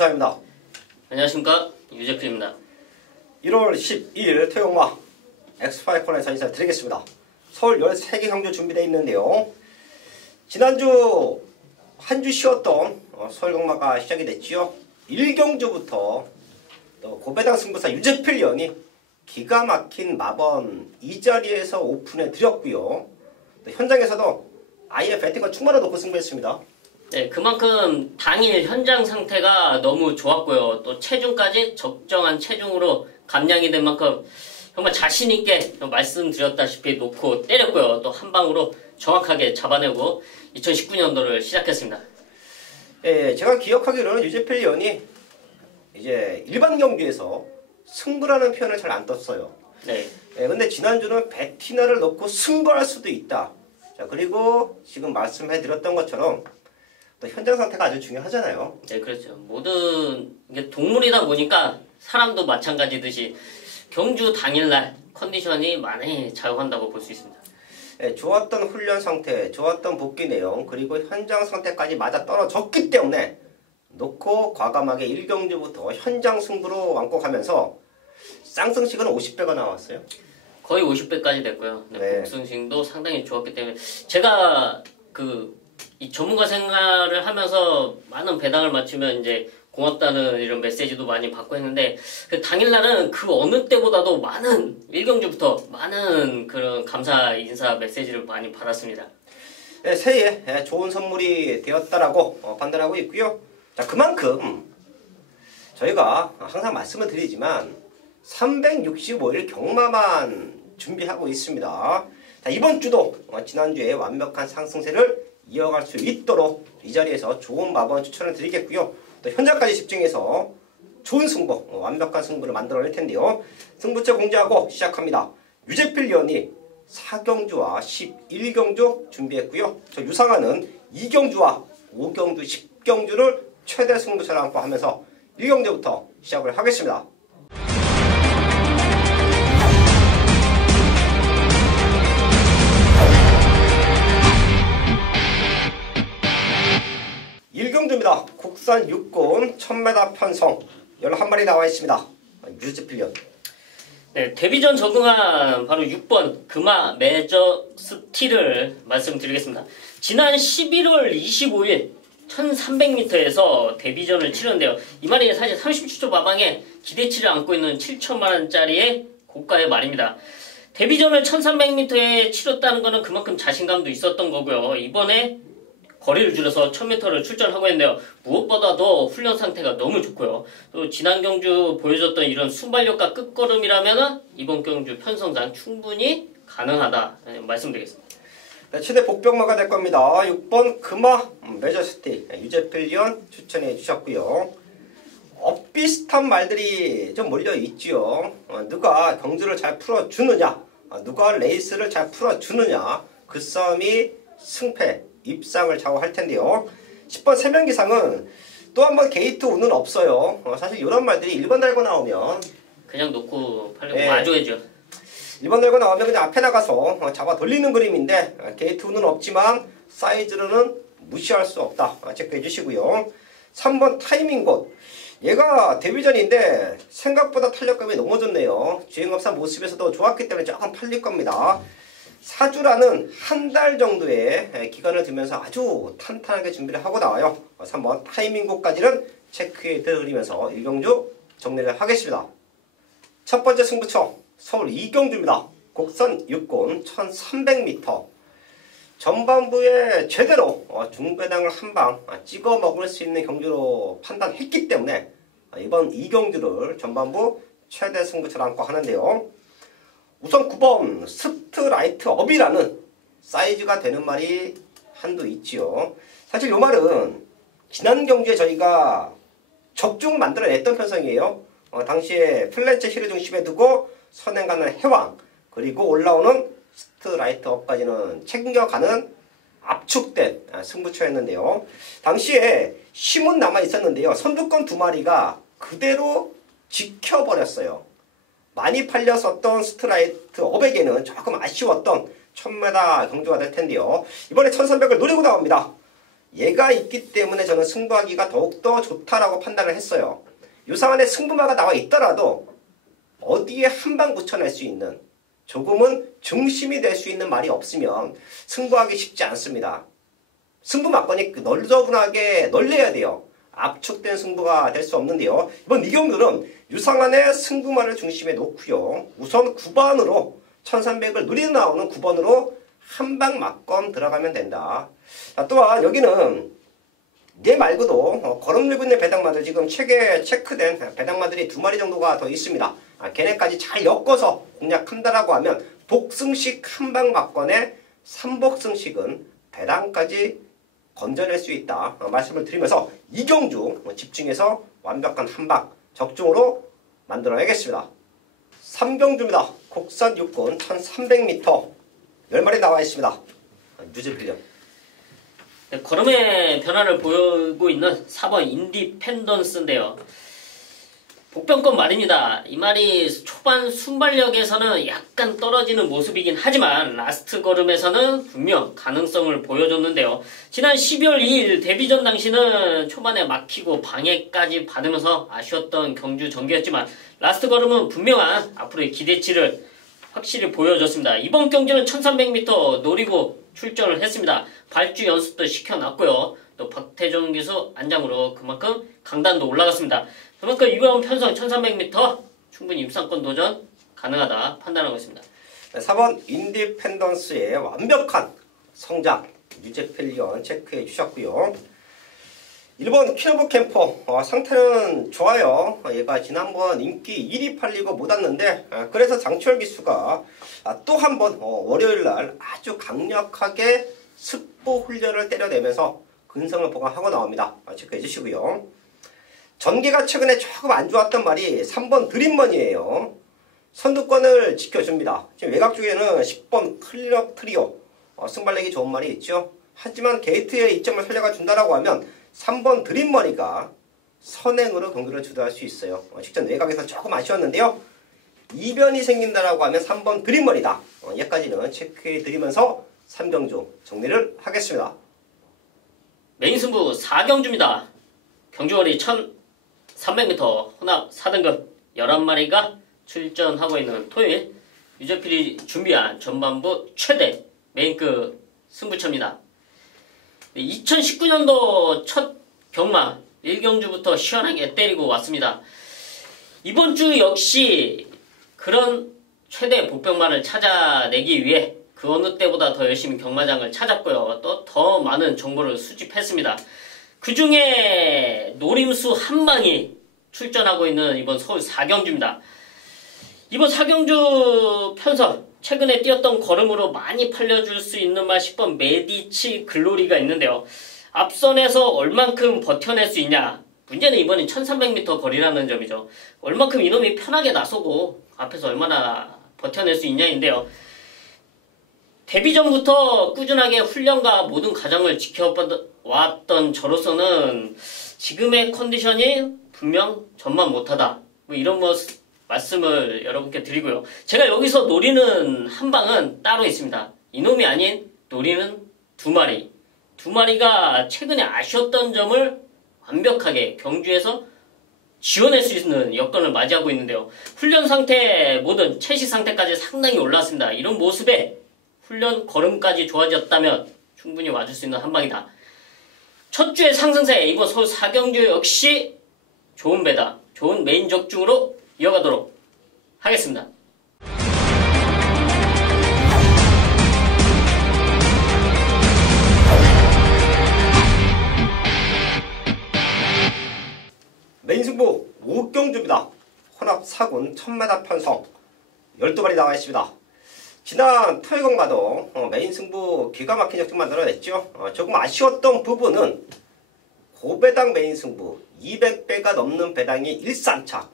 유사입니다. 안녕하십니까, 유재필입니다. 1월 12일 토요일마 엑스파이 코너에서 인사드리겠습니다. 서울 13개 경주 준비되어 있는데요. 지난주 한 주 쉬었던 서울경마가 시작이 됐지요. 1경주부터 또 고배당 승부사 유재필 연이 기가 막힌 마번 이 자리에서 오픈해 드렸고요. 또 현장에서도 아예 배팅을 충분히 놓고 승부했습니다. 네, 그만큼 당일 현장 상태가 너무 좋았고요. 또 체중까지 적정한 체중으로 감량이 된 만큼 정말 자신있게 말씀드렸다시피 놓고 때렸고요. 또 한 방으로 정확하게 잡아내고 2019년도를 시작했습니다. 예, 제가 기억하기로는 유재필 연이 이제 일반 경주에서 승부라는 표현을 잘 안 떴어요. 네. 예, 근데 지난주는 베티나를 넣고 승부할 수도 있다. 자, 그리고 지금 말씀해드렸던 것처럼 또 현장 상태가 아주 중요하잖아요. 네, 그렇죠. 모든 이게 동물이다 보니까 사람도 마찬가지듯이 경주 당일날 컨디션이 많이 작용한다고 볼 수 있습니다. 예, 좋았던 훈련 상태, 좋았던 복귀 내용, 그리고 현장 상태까지 맞아 떨어졌기 때문에 놓고 과감하게 1경주부터 현장 승부로 완곡하면서 쌍승식은 50배가 나왔어요. 거의 50배까지 됐고요. 네, 네. 복승식도 상당히 좋았기 때문에 제가 이 전문가 생활을 하면서 많은 배당을 맞추면 이제 고맙다는 이런 메시지도 많이 받고 했는데 그 당일날은 그 어느 때보다도 많은 1경주부터 많은 그런 감사 인사 메시지를 많이 받았습니다. 네, 새해 좋은 선물이 되었다라고 판단하고 있고요. 자, 그만큼 저희가 항상 말씀을 드리지만 365일 경마만 준비하고 있습니다. 자, 이번 주도 지난주에 완벽한 상승세를 이어갈 수 있도록 이 자리에서 좋은 마번 추천을 드리겠고요. 또 현장까지 집중해서 좋은 승부, 완벽한 승부를 만들어낼 텐데요. 승부처 공지하고 시작합니다. 유재필 연이 4경주와 11경주 준비했고요. 저 유상하는 2경주와 5경주, 10경주를 최대 승부처를 안고 하면서 1경주부터 시작을 하겠습니다. 일경주입니다. 국산 6군 1000m 편성 11마리 나와 있습니다. 유재필 연. 네, 데뷔전 적응한 바로 6번 금화 매저스티를 말씀드리겠습니다. 지난 11월 25일 1300m에서 데뷔전을 치렀는데요. 이 말이 사실 37초 마방에 기대치를 안고 있는 7천만원짜리의 고가의 말입니다. 데뷔전을 1300m에 치렀다는 것은 그만큼 자신감도 있었던 거고요. 이번에 거리를 줄여서 1000m를 출전하고 있는데요. 무엇보다도 훈련 상태가 너무 좋고요. 또 지난 경주 보여줬던 이런 순발력과 끝걸음이라면 이번 경주 편성상 충분히 가능하다 말씀드리겠습니다. 네, 최대 복병마가 될 겁니다. 6번 금화 매저스티 유재필 연 추천해 주셨고요. 비슷한 말들이 좀 몰려 있지요. 누가 경주를 잘 풀어주느냐, 누가 레이스를 잘 풀어주느냐, 그 싸움이 승패 입상을 좌우할 텐데요. 10번 세명기상은 또 한 번 게이트 운은 없어요. 사실 이런 말들이 1번 달고 나오면 그냥 놓고 팔려고 마줘야죠. 1번 달고 나오면 그냥 앞에 나가서 잡아 돌리는 그림인데 게이트 운은 없지만 사이즈로는 무시할 수 없다. 체크해 주시고요. 3번 타이밍곳. 얘가 데뷔전인데 생각보다 탄력감이 너무 좋네요. 주행업사 모습에서도 좋았기 때문에 조금 팔릴 겁니다. 사주라는 한 달 정도의 기간을 두면서 아주 탄탄하게 준비를 하고 나와요. 3번 타이밍곡까지는 체크해 드리면서 1경주 정리를 하겠습니다. 첫 번째 승부처 서울 2경주입니다. 곡선 6군 1300m. 전반부에 제대로 중배당을 한 방 찍어 먹을 수 있는 경주로 판단했기 때문에 이번 2경주를 전반부 최대 승부처를 안고 하는데요. 우선 9번 스트라이트 업이라는 사이즈가 되는 말이 한두 있지요. 사실 이 말은 지난 경주에 저희가 적중 만들어냈던 편성이에요. 당시에 플랜체 힐을 중심에 두고 선행가는 해왕, 그리고 올라오는 스트라이트 업까지는 챙겨가는 압축된 승부처였는데요. 당시에 힘은 남아 있었는데요. 선두권 2마리가 그대로 지켜버렸어요. 많이 팔렸었던 스트라이트 업에게는 조금 아쉬웠던 1000m 경주가 될 텐데요. 이번에 1300을 노리고 나옵니다. 얘가 있기 때문에 저는 승부하기가 더욱더 좋다라고 판단을 했어요. 유상한의 승부마가 나와 있더라도 어디에 한 방 붙여낼 수 있는, 조금은 중심이 될 수 있는 말이 없으면 승부하기 쉽지 않습니다. 승부 막건이 널저분하게 널려야 돼요. 압축된 승부가 될 수 없는데요. 이번 이경규는 유상한의 승부말을 중심에 놓고요. 우선 9번으로 1300을 누리고 나오는 9번으로 한 방 막건 들어가면 된다. 자, 또한 여기는 얘 말고도 걸음 들고 있는 배당마들, 지금 책에 체크된 배당마들이 2마리 정도가 더 있습니다. 걔네까지 잘 엮어서 공략한다라고 하면 복승식 한 방 막건에 3복승식은 배당까지 건져낼 수 있다 말씀을 드리면서 이경주 집중해서 완벽한 한방 적중으로 만들어야겠습니다. 3경주입니다. 국산 육군 1300m 10마리 나와 있습니다. 유지필력. 네, 걸음의 변화를 보이고 있는 4번 인디펜던스인데요. 복병권 말입니다. 이 말이 초반 순발력에서는 약간 떨어지는 모습이긴 하지만 라스트 걸음에서는 분명 가능성을 보여줬는데요. 지난 12월 2일 데뷔전 당시는 초반에 막히고 방해까지 받으면서 아쉬웠던 경주 전개였지만 라스트 걸음은 분명한 앞으로의 기대치를 확실히 보여줬습니다. 이번 경기는 1300m 노리고 출전을 했습니다. 발주 연습도 시켜놨고요. 또 박태종 기수 안장으로 그만큼 강단도 올라갔습니다. 그만큼 이번 편성 1300m 충분히 입상권 도전 가능하다 판단하고 있습니다. 4번 인디펜던스의 완벽한 성장 유제필리언 체크해 주셨고요. 1번 키노브 캠퍼 상태는 좋아요. 얘가 지난번 인기 1위 팔리고 못 왔는데 그래서 장철 기수가 또 한 번 월요일날 아주 강력하게 습보 훈련을 때려내면서 근성을 보강하고 나옵니다. 체크해 주시고요. 전개가 최근에 조금 안 좋았던 말이 3번 드림먼이에요. 선두권을 지켜줍니다. 지금 외곽 쪽에는 10번 클럽 트리오 승발력이 좋은 말이 있죠. 하지만 게이트의 이점을 살려가 준다라고 하면 3번 드림머니가 선행으로 경기를 주도할 수 있어요. 직전 외곽에서 조금 아쉬웠는데요. 이변이 생긴다라고 하면 3번 드림머니다. 여기까지는 체크해 드리면서 3경주 정리를 하겠습니다. 메인 승부 4경주입니다. 경주거리 1300m 혼합 4등급 11마리가 출전하고 있는 토요일 유저필이 준비한 전반부 최대 메인급 승부처입니다. 2019년도 첫 경마 1경주부터 시원하게 때리고 왔습니다. 이번 주 역시 그런 최대 복병만을 찾아내기 위해 그 어느 때보다 더 열심히 경마장을 찾았고요. 또 더 많은 정보를 수집했습니다. 그 중에 노림수 한방이 출전하고 있는 이번 서울 4경주입니다. 이번 4경주 편성 최근에 뛰었던 걸음으로 많이 팔려줄 수 있는 말 10번 메디치 글로리가 있는데요. 앞선에서 얼만큼 버텨낼 수 있냐. 문제는 이번엔 1300m 거리라는 점이죠. 얼만큼 이놈이 편하게 나서고 앞에서 얼마나 버텨낼 수 있냐인데요. 데뷔 전부터 꾸준하게 훈련과 모든 과정을 지켜왔던 저로서는 지금의 컨디션이 분명 전만 못하다. 뭐 이런 말씀을 여러분께 드리고요. 제가 여기서 노리는 한 방은 따로 있습니다. 이놈이 아닌 노리는 2마리. 2마리가 최근에 아쉬웠던 점을 완벽하게 경주에서 지원할 수 있는 여건을 맞이하고 있는데요. 훈련 상태, 모든 채식 상태까지 상당히 올랐습니다. 이런 모습에 훈련 걸음까지 좋아졌다면 충분히 와줄 수 있는 한 방이다. 첫 주의 상승세 이번 서울 4경주 역시 좋은 배다. 좋은 메인 적중으로 이어가도록 하겠습니다. 메인 승부 5경주입니다. 혼합 4군 1000m 편성 12마리 나와 있습니다. 지난 토요일경마도 메인 승부 기가 막힌 적중 만들어냈죠. 조금 아쉬웠던 부분은 고배당 메인 승부 200배가 넘는 배당이 1~3차.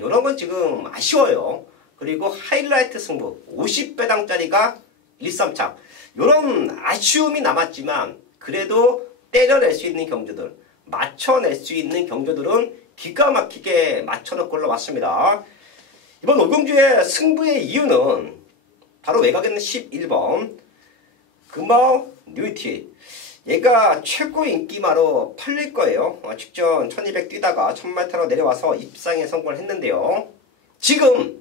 요런 건 지금 아쉬워요. 그리고 하이라이트 승부 50배당짜리가 1~3차. 요런 아쉬움이 남았지만 그래도 때려낼 수 있는 경주들, 맞춰낼 수 있는 경주들은 기가 막히게 맞춰놓고 올라왔습니다. 이번 5경주의 승부의 이유는 바로 외곽에 있는 11번 금마오 뉴티. 얘가 최고 인기마로 팔릴 거예요. 직전 1200 뛰다가 1000m로 내려와서 입상에 성공을 했는데요. 지금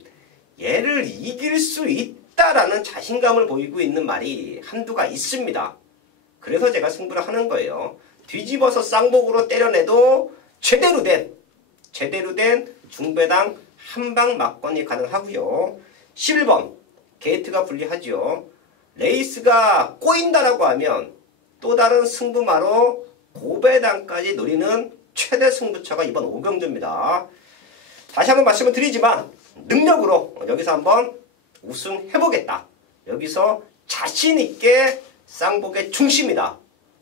얘를 이길 수 있다라는 자신감을 보이고 있는 말이 한두가 있습니다. 그래서 제가 승부를 하는 거예요. 뒤집어서 쌍복으로 때려내도 제대로 된 중배당 한방 막건이 가능하고요. 11번 게이트가 불리하죠. 레이스가 꼬인다라고 하면 또 다른 승부마로 고배당까지 노리는 최대 승부처가 이번 5경주입니다. 다시 한번 말씀을 드리지만 능력으로 여기서 한번 우승해보겠다. 여기서 자신있게 쌍복의 중심이다.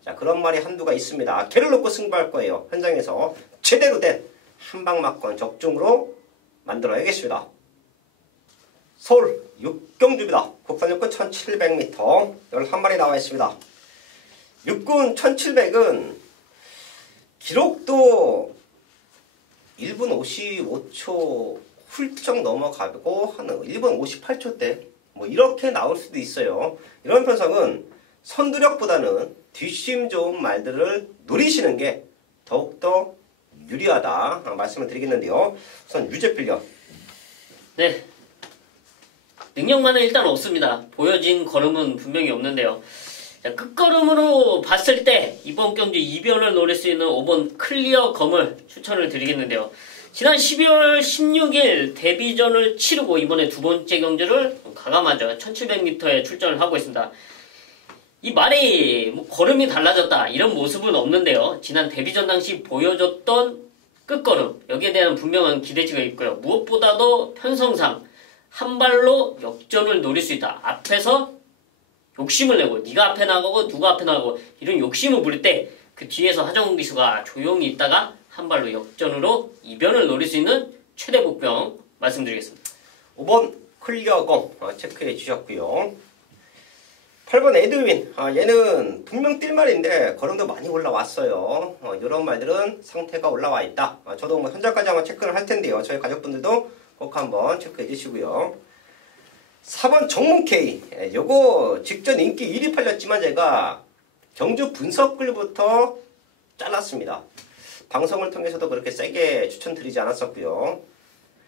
자, 그런 말이 한두가 있습니다. 개를 놓고 승부할 거예요. 현장에서 제대로 된 한방막권 적중으로 만들어야겠습니다. 서울 6경주입니다. 국산육군 1700m 11마리 나와 있습니다. 육군 1700은 기록도 1분 55초 훌쩍 넘어가고 한 1분 58초대 뭐 이렇게 나올 수도 있어요. 이런 편성은 선두력보다는 뒷심 좋은 말들을 노리시는 게 더욱더 유리하다 말씀을 드리겠는데요. 우선 유재필력. 네. 능력만은 일단 없습니다. 보여진 걸음은 분명히 없는데요. 자, 끝걸음으로 봤을 때 이번 경주 이변을 노릴 수 있는 5번 클리어 검을 추천을 드리겠는데요. 지난 12월 16일 데뷔전을 치르고 이번에 두 번째 경주를 가감하죠. 1700m에 출전을 하고 있습니다. 이 말이 뭐 걸음이 달라졌다 이런 모습은 없는데요. 지난 데뷔전 당시 보여줬던 끝걸음 여기에 대한 분명한 기대치가 있고요. 무엇보다도 편성상 한 발로 역전을 노릴 수 있다. 앞에서 욕심을 내고 네가 앞에 나가고 누가 앞에 나가고 이런 욕심을 부릴 때 그 뒤에서 하정우 기수가 조용히 있다가 한 발로 역전으로 이변을 노릴 수 있는 최대 복병 말씀드리겠습니다. 5번 클리어검 체크해 주셨고요. 8번 에드윈 얘는 분명 뛸 말인데 걸음도 많이 올라왔어요. 이런 말들은 상태가 올라와 있다. 저도 뭐 현장까지 한번 체크를 할 텐데요. 저희 가족분들도 꼭 한번 체크해 주시고요. 4번 정문K 요거 직전 인기 1위 팔렸지만 제가 경주 분석글부터 잘랐습니다. 방송을 통해서도 그렇게 세게 추천드리지 않았었고요.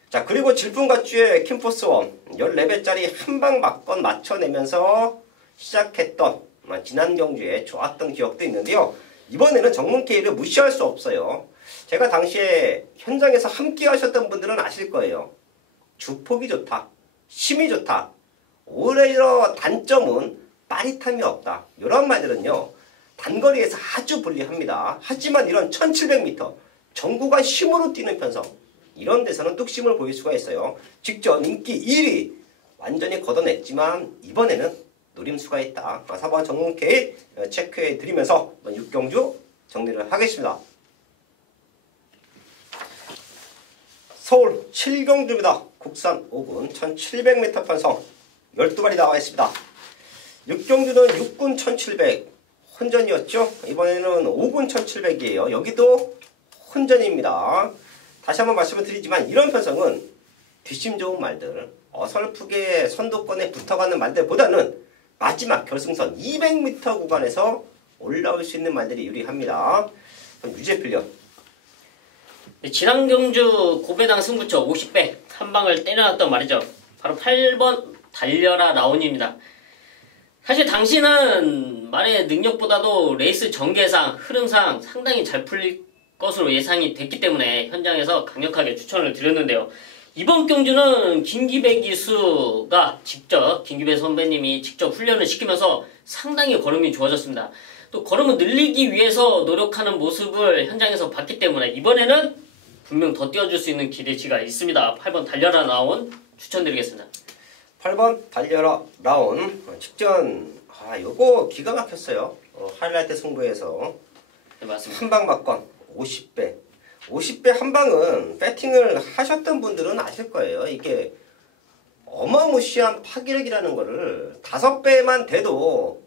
자, 그리고 질풍가주의 캠퍼스원 14배짜리 한방 막건 맞춰내면서 시작했던 지난 경주에 좋았던 기억도 있는데요. 이번에는 정문K를 무시할 수 없어요. 제가 당시에 현장에서 함께 하셨던 분들은 아실 거예요. 주폭이 좋다. 힘이 좋다. 오히려 단점은 빠릿함이 없다. 이런 말들은요. 단거리에서 아주 불리합니다. 하지만 이런 1700m 전구간 힘으로 뛰는 편성 이런 데서는 뚝심을 보일 수가 있어요. 직전 인기 1위 완전히 걷어냈지만 이번에는 노림수가 있다. 4번 정문K 체크해 드리면서 6경주 정리를 하겠습니다. 서울 7경주입니다. 국산 5군 1700m 편성 12발이 나와 있습니다. 6경주는 6군 1700 혼전이었죠. 이번에는 5군 1700이에요. 여기도 혼전입니다. 다시 한번 말씀을 드리지만 이런 편성은 뒷심 좋은 말들 어설프게 선두권에 붙어가는 말들보다는 마지막 결승선 200m 구간에서 올라올 수 있는 말들이 유리합니다. 유재필력. 지난 경주 고배당 승부처 50배 한 방을 때려놨던 말이죠. 바로 8번 달려라 라온입니다. 사실 당시는 말의 능력보다도 레이스 전개상 흐름상 상당히 잘 풀릴 것으로 예상이 됐기 때문에 현장에서 강력하게 추천을 드렸는데요. 이번 경주는 김기배 기수가 직접 김기배 선배님이 직접 훈련을 시키면서 상당히 걸음이 좋아졌습니다. 또 걸음을 늘리기 위해서 노력하는 모습을 현장에서 봤기 때문에 이번에는 분명 더 뛰어줄 수 있는 기대치가 있습니다. 8번 달려라 라온 추천드리겠습니다. 8번 달려라 라온 직전 요거 기가 막혔어요. 하이라이트 승부에서 네, 맞습니다. 한방 막건 50배 한방은 배팅을 하셨던 분들은 아실 거예요. 이게 어마무시한 파괴력이라는 거를 5배만 돼도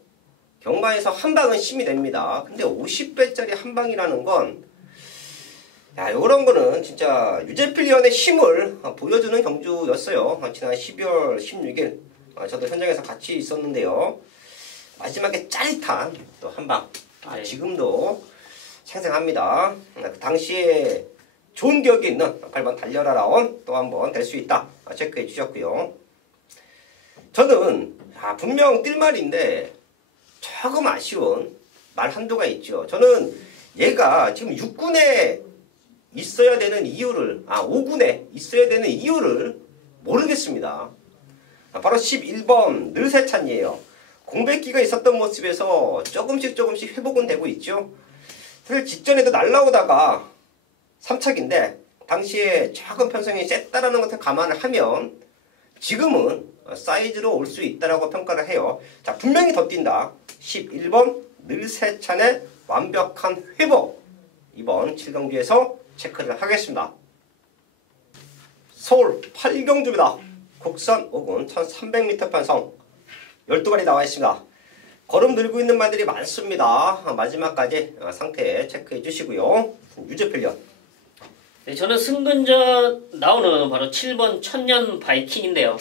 경마에서 한방은 심이 됩니다. 근데 50배짜리 한방이라는 건 요런 거는 진짜 유재필 위원의 힘을 보여주는 경주였어요. 지난 12월 16일 저도 현장에서 같이 있었는데요. 마지막에 짜릿한 또 한방 네. 지금도 생생합니다. 그 당시에 좋은 기억이 있는 8번 달려라 라운 또 한 번 될 수 있다 체크해 주셨고요. 저는 분명 뛸 말인데 조금 아쉬운 말 한두가 있죠. 저는 얘가 지금 6군에 있어야 되는 이유를 5군에 있어야 되는 이유를 모르겠습니다. 바로 11번 늘세찬이에요. 공백기가 있었던 모습에서 조금씩 회복은 되고 있죠. 사실 직전에도 날라오다가 3착인데 당시에 조금 편성이 셌다라는 것을 감안을 하면 지금은 사이즈로 올 수 있다라고 평가를 해요. 자, 분명히 더 뛴다. 11번 늘세찬의 완벽한 회복. 이번 7경주에서 체크를 하겠습니다. 서울 8경주입니다. 국산 5군 1300m 편성 12발이 나와 있습니다. 걸음 늘고 있는 말들이 많습니다. 마지막까지 상태 체크해 주시고요. 유저필련. 네, 저는 승근전 나오는 바로 7번 천년 바이킹인데요.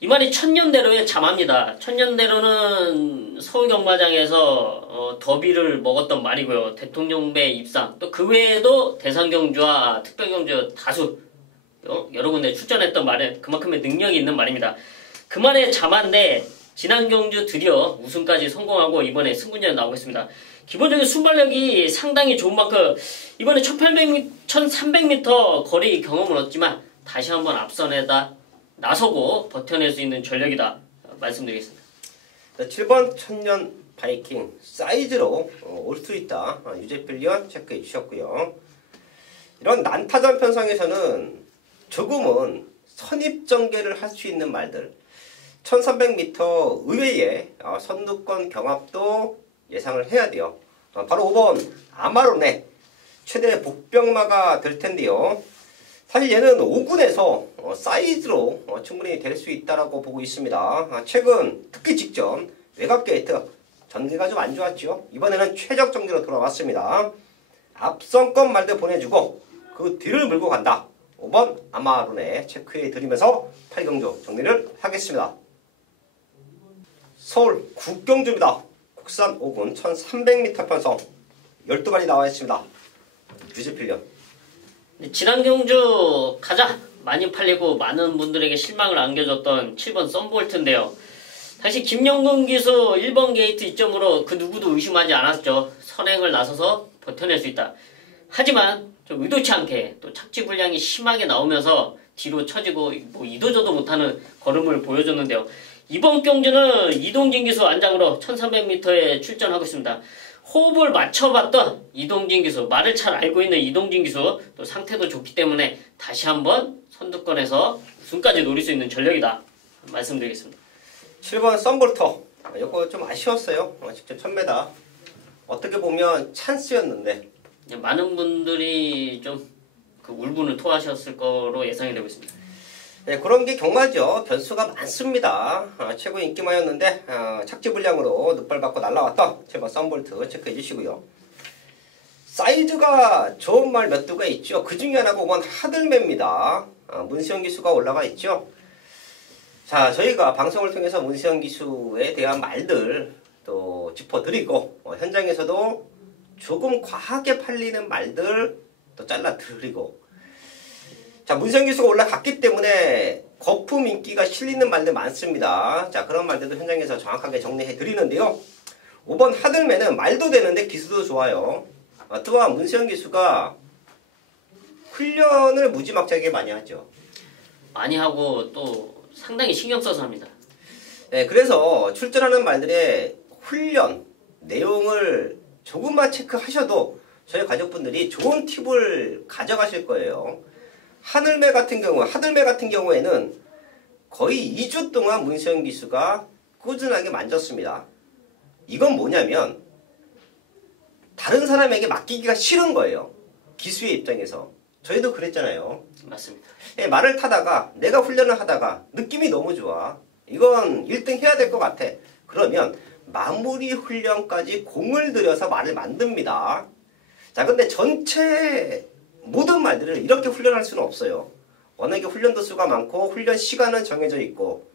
이 말이 천년대로의 자마입니다. 천년대로는 서울 경마장에서 더비를 먹었던 말이고요. 대통령배 입상, 또 그 외에도 대상경주와 특별경주 다수 여러 군데 출전했던 말에 그만큼의 능력이 있는 말입니다. 그 말의 자마인데 지난 경주 드디어 우승까지 성공하고 이번에 승군전에 나오고 있습니다. 기본적인 순발력이 상당히 좋은 만큼 이번에 1300m 거리 경험을 얻지만 다시 한번 앞선에다 나서고 버텨낼 수 있는 전력이다 말씀드리겠습니다. 7번 천년 바이킹 사이즈로 올 수 있다. 유재필련 체크해 주셨고요. 이런 난타전 편성에서는 조금은 선입전개를 할 수 있는 말들 1300m 의외의 선두권 경합도 예상을 해야 돼요. 바로 5번 아마로네 최대 복병마가 될 텐데요. 사실 얘는 5군에서 사이즈로 충분히 될 수 있다라고 보고 있습니다. 최근 특히 직전 외곽 게이트 전개가 좀 안 좋았죠. 이번에는 최적 정리로 돌아왔습니다. 앞선권 말들 보내주고 그 뒤를 물고 간다. 5번 아마로네 체크해 드리면서 8경주 정리를 하겠습니다. 서울 9경주입니다. 국산 5군 1300m 편성 12발이 나와 있습니다. 유지필련. 지난 경주 가장 많이 팔리고 많은 분들에게 실망을 안겨줬던 7번 썬볼트인데요. 다시 김영근 기수 1번 게이트 이점으로 그 누구도 의심하지 않았죠. 선행을 나서서 버텨낼 수 있다. 하지만 좀 의도치 않게 또 착지 불량이 심하게 나오면서 뒤로 처지고 이도저도 못하는 걸음을 보여줬는데요. 이번 경주는 이동진 기수 안장으로 1300m에 출전하고 있습니다. 호흡을 맞춰봤던 이동진 기수, 말을 잘 알고 있는 이동진 기수, 또 상태도 좋기 때문에 다시 한번 선두권에서 우승까지 노릴 수 있는 전력이다 말씀드리겠습니다. 7번 썬볼터 이거 좀 아쉬웠어요. 직접 1000m 어떻게 보면 찬스였는데 많은 분들이 좀 그 울분을 토하셨을 거로 예상이 되고 있습니다. 네, 그런 게 경마죠. 변수가 많습니다. 최고 인기마였는데 착지 불량으로 늑발 받고 날라왔던 7번 썬볼트 체크해 주시고요. 사이즈가 좋은 말 몇 두가 있죠. 그 중에 하나가 5번 하들매입니다. 문시영 기수가 올라가 있죠. 자, 저희가 방송을 통해서 문시영 기수에 대한 말들 또 짚어드리고 현장에서도 조금 과하게 팔리는 말들 또 잘라드리고 자, 문시영 기수가 올라갔기 때문에 거품 인기가 실리는 말들 많습니다. 자, 그런 말들도 현장에서 정확하게 정리해 드리는데요. 5번 하들매는 말도 되는데 기수도 좋아요. 또한 문시영 기수가 훈련을 무지막지하게 많이 하죠. 많이 하고 또 상당히 신경 써서 합니다. 네, 그래서 출전하는 말들의 훈련 내용을 조금만 체크하셔도 저희 가족분들이 좋은 팁을 가져가실 거예요. 하들매 같은 경우에는 거의 2주 동안 문시영 기수가 꾸준하게 만졌습니다. 이건 뭐냐면 다른 사람에게 맡기기가 싫은 거예요. 기수의 입장에서. 저희도 그랬잖아요. 맞습니다. 네, 말을 타다가 내가 훈련을 하다가 느낌이 너무 좋아. 이건 1등 해야 될 것 같아. 그러면 마무리 훈련까지 공을 들여서 말을 만듭니다. 자, 근데 전체 모든 말들을 이렇게 훈련할 수는 없어요. 워낙에 훈련 도수가 많고 훈련 시간은 정해져 있고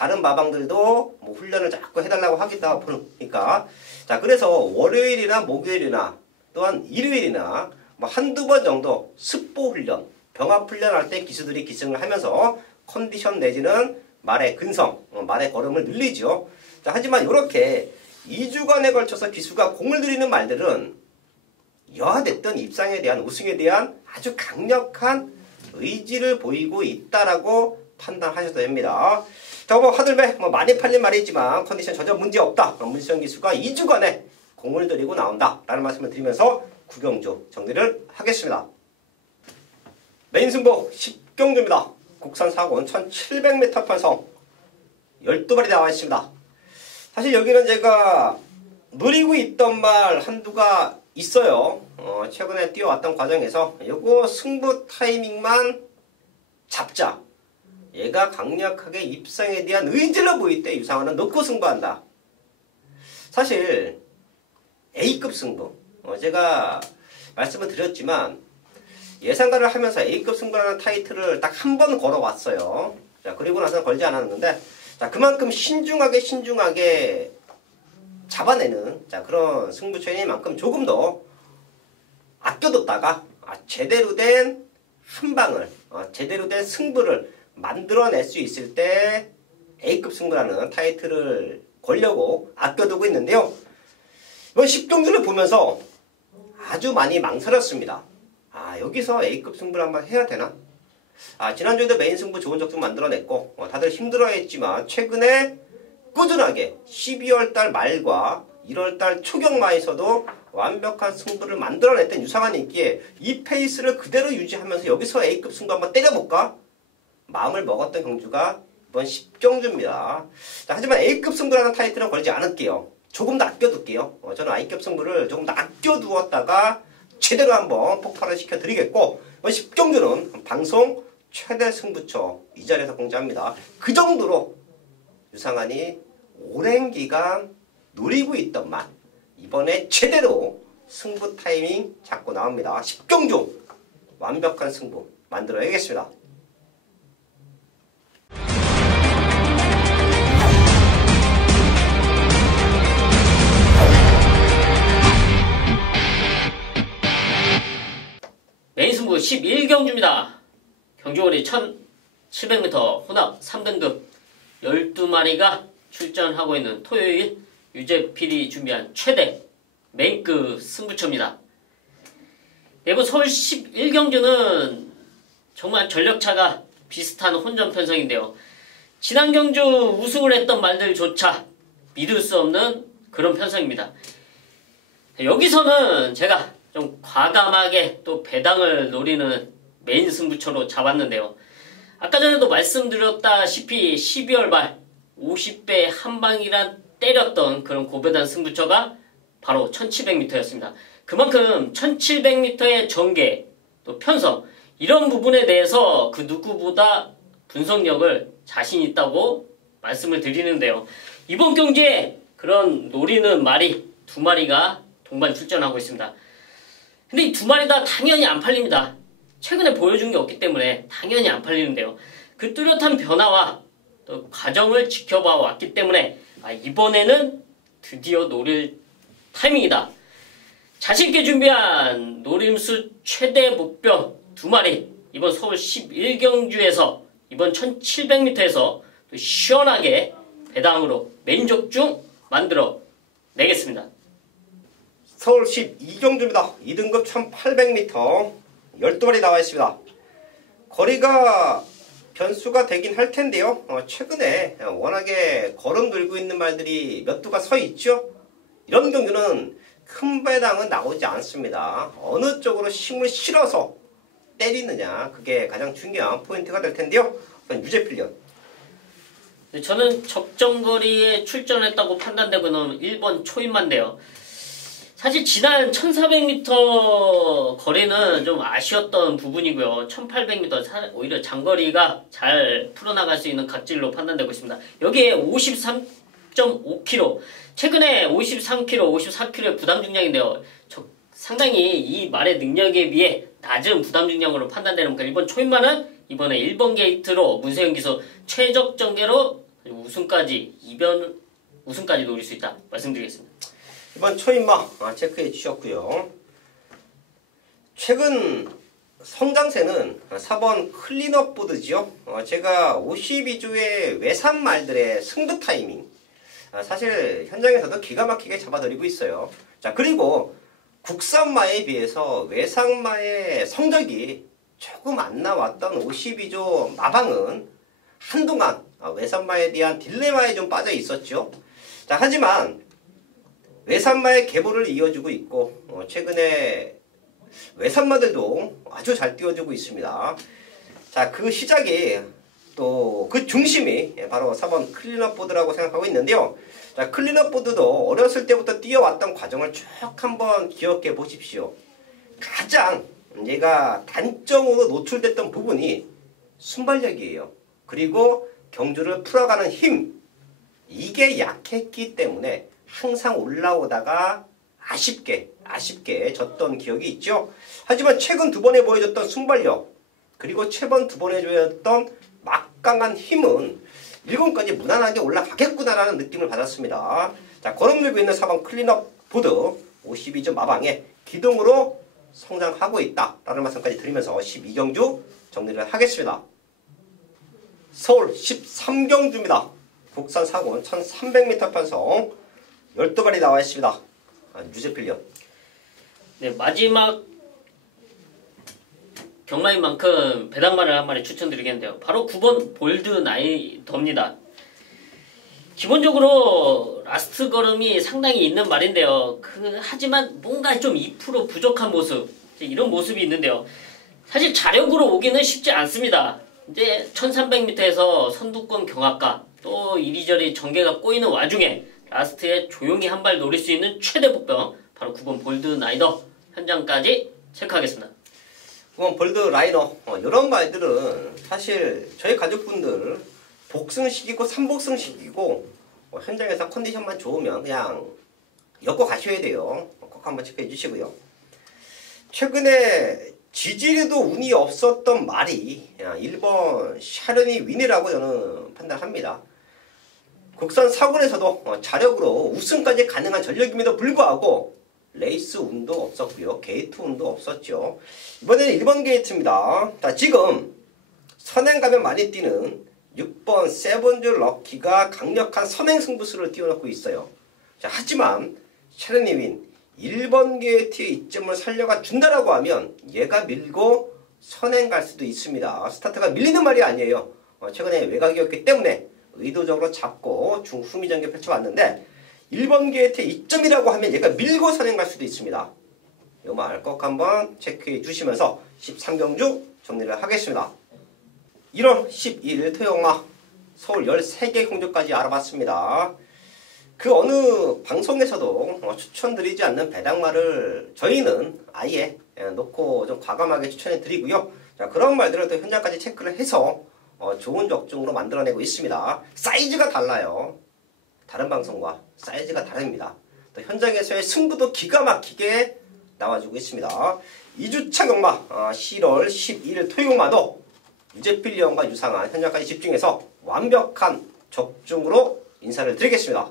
다른 마방들도 뭐 훈련을 자꾸 해달라고 하기도 보니까 자 그래서 월요일이나 목요일이나 또한 일요일이나 뭐 한두 번 정도 습보 훈련, 병합 훈련할 때 기수들이 기승을 하면서 컨디션 내지는 말의 근성, 말의 걸음을 늘리죠. 자, 하지만 이렇게 2주간에 걸쳐서 기수가 공을 들이는 말들은 여하됐든 입상에 대한 우승에 대한 아주 강력한 의지를 보이고 있다라고 판단하셔도 됩니다. 자, 뭐 하들배 많이 팔린 말이지만 컨디션 전혀 문제 없다. 문시영 기수가 2주간에 공을 들이고 나온다라는 말씀을 드리면서 9경주 정리를 하겠습니다. 메인 승부 10경주입니다. 국산 4군 1700m 편성 12발이 나와 있습니다. 사실 여기는 제가 노리고 있던 말 한두가 있어요. 최근에 뛰어왔던 과정에서 요거 승부 타이밍만 잡자. 얘가 강력하게 입상에 대한 의지를 보일 때 유상원은 놓고 승부한다. 사실 A급 승부 제가 말씀을 드렸지만 예상가를 하면서 A급 승부라는 타이틀을 딱 한 번 걸어왔어요. 자, 그리고 나서 걸지 않았는데 자, 그만큼 신중하게 잡아내는 자, 그런 승부처이니만큼 조금 더 아껴뒀다가 제대로 된 한 방을 제대로 된 승부를 만들어낼 수 있을 때 A급 승부라는 타이틀을 걸려고 아껴두고 있는데요. 이번 10경주를 보면서 아주 많이 망설였습니다. 여기서 A급 승부를 한번 해야 되나? 지난주에도 메인 승부 좋은 적도 만들어냈고 다들 힘들어했지만 최근에 꾸준하게 12월달 말과 1월달 초경마에서도 완벽한 승부를 만들어냈던 유상한이 있기에 이 페이스를 그대로 유지하면서 여기서 A급 승부 한번 때려볼까? 마음을 먹었던 경주가 이번 10경주입니다. 하지만 A급 승부라는 타이틀은 걸지 않을게요. 조금 더 아껴둘게요. 저는 A급 승부를 조금 더 아껴두었다가 최대로 한번 폭발을 시켜드리겠고 10경주는 방송 최대 승부처 이 자리에서 공지합니다. 그 정도로 유상한이 오랜 기간 노리고 있던 말 이번에 제대로 승부 타이밍 잡고 나옵니다. 10경주 완벽한 승부 만들어야겠습니다. 메인 승부 11경주입니다. 경주거리 1700m 혼합 3등급 12마리가 출전하고 있는 토요일 유재필이 준비한 최대 메인급 승부처입니다. 이번 서울 11경주는 정말 전력차가 비슷한 혼전 편성인데요. 지난 경주 우승을 했던 말들조차 믿을 수 없는 그런 편성입니다. 여기서는 제가 좀 과감하게 또 배당을 노리는 메인 승부처로 잡았는데요. 아까 전에도 말씀드렸다시피 12월 말 50배 한방이란 때렸던 그런 고배당 승부처가 바로 1700m였습니다. 그만큼 1700m의 전개, 또 편성 이런 부분에 대해서 그 누구보다 분석력을 자신 있다고 말씀을 드리는데요. 이번 경기에 그런 노리는 말이 2마리가 동반 출전하고 있습니다. 근데 이 2마리 다 당연히 안 팔립니다. 최근에 보여준 게 없기 때문에 당연히 안 팔리는데요. 그 뚜렷한 변화와 또 과정을 지켜봐 왔기 때문에 이번에는 드디어 노릴 타이밍이다. 자신있게 준비한 노림수 최대 목표 2마리 이번 서울 11경주에서 이번 1700m에서 또 시원하게 배당으로 메인 적중 만들어 내겠습니다. 서울 12경주입니다. 2등급 1800m 12마리 나와 있습니다. 거리가 변수가 되긴 할 텐데요. 최근에 워낙에 걸음 들고 있는 말들이 몇 두가 서 있죠. 이런 경주는 큰 배당은 나오지 않습니다. 어느 쪽으로 힘을 실어서 때리느냐 그게 가장 중요한 포인트가 될 텐데요. 유재필련. 저는 적정거리에 출전했다고 판단되고 있는 1번 초인만인데요. 사실 지난 1400m 거리는 좀 아쉬웠던 부분이고요. 1800m 오히려 장거리가 잘 풀어나갈 수 있는 각질로 판단되고 있습니다. 여기에 53.5kg 최근에 53kg, 54kg의 부담 중량인데요. 상당히 이 말의 능력에 비해 낮은 부담 중량으로 판단되는 겁니다. 1번 초인만은 이번에 1번 게이트로 문세영 기수 최적 전개로 우승까지 노릴 수 있다 말씀드리겠습니다. 이번 초인마 체크해 주셨고요. 최근 성장세는 4번 클린업 보드지요. 제가 52주의 외산말들의 승부 타이밍 사실 현장에서도 기가 막히게 잡아드리고 있어요. 자, 그리고 국산마에 비해서 외산마의 성적이 조금 안 나왔던 52조 마방은 한동안 외산마에 대한 딜레마에 좀 빠져 있었죠. 자, 하지만 외산마의 계보를 이어주고 있고 최근에 외산마들도 아주 잘 띄워주고 있습니다. 자, 그 시작이 또 그 중심이 바로 4번 클린업 보드라고 생각하고 있는데요. 자, 클린업 보드도 어렸을 때부터 뛰어왔던 과정을 쭉 한번 기억해 보십시오. 가장 얘가 단점으로 노출됐던 부분이 순발력이에요. 그리고 경주를 풀어가는 힘, 이게 약했기 때문에 항상 올라오다가 아쉽게 졌던 기억이 있죠. 하지만 최근 두 번에 보여줬던 순발력, 그리고 최근 두 번에 보여줬던 막강한 힘은 1권까지 무난하게 올라가겠구나라는 느낌을 받았습니다. 자, 걸음 들고 있는 4번 클린업 보드 52점 마방에 기둥으로 성장하고 있다라는 말씀까지 드리면서 12경주 정리를 하겠습니다. 서울 13경주입니다. 국산 4군 1300m 편성 12발이 나와 있습니다. 유제필리언. 네, 마지막 경마인 만큼 배당마를 한 마리 추천드리겠는데요. 바로 9번 볼드 나이더입니다. 기본적으로 라스트 걸음이 상당히 있는 말인데요. 하지만 뭔가 좀 2% 부족한 모습, 이런 모습이 있는데요. 사실 자력으로 오기는 쉽지 않습니다. 이제 1300m에서 선두권 경합가 또 이리저리 전개가 꼬이는 와중에 라스트에 조용히 한 발 노릴 수 있는 최대 복병 바로 9번 볼드 나이더 현장까지 체크하겠습니다. 9번 볼드 라이너 이런 말들은 사실 저희 가족분들 복승시키고 3복승시키고 현장에서 컨디션만 좋으면 그냥 엮어 가셔야 돼요. 꼭 한번 체크해 주시고요. 최근에 지지리도 운이 없었던 말이 1번 샤르니 윈이라고 저는 판단합니다. 국산 4군에서도 자력으로 우승까지 가능한 전력임에도 불구하고 레이스 운도 없었고요. 게이트 운도 없었죠. 이번에는 1번 게이트입니다. 자, 지금 선행 가면 많이 뛰는 6번 세븐즈 럭키가 강력한 선행 승부수를 띄워놓고 있어요. 자, 하지만 샤르니 윈 1번 게이트의 이점을 살려가 준다라고 하면 얘가 밀고 선행 갈 수도 있습니다. 스타트가 밀리는 말이 아니에요. 최근에 외곽이었기 때문에 의도적으로 잡고 중후미 전개 펼쳐봤는데 1번 게이트의 이점이라고 하면 얘가 밀고 선행 갈 수도 있습니다. 이 말 꼭 한번 체크해 주시면서 13경주 정리를 하겠습니다. 1월 12일 토요일마 서울 13개 경주까지 알아봤습니다. 그 어느 방송에서도 추천드리지 않는 배당말을 저희는 아예 놓고 좀 과감하게 추천해 드리고요. 자, 그런 말들을 또 현장까지 체크를 해서 좋은 적중으로 만들어내고 있습니다. 사이즈가 달라요. 다른 방송과 사이즈가 다릅니다. 또 현장에서의 승부도 기가 막히게 나와주고 있습니다. 2주차 경마 10월 12일 토요일마도 유제필리언과 유상한 현장까지 집중해서 완벽한 적중으로 인사를 드리겠습니다.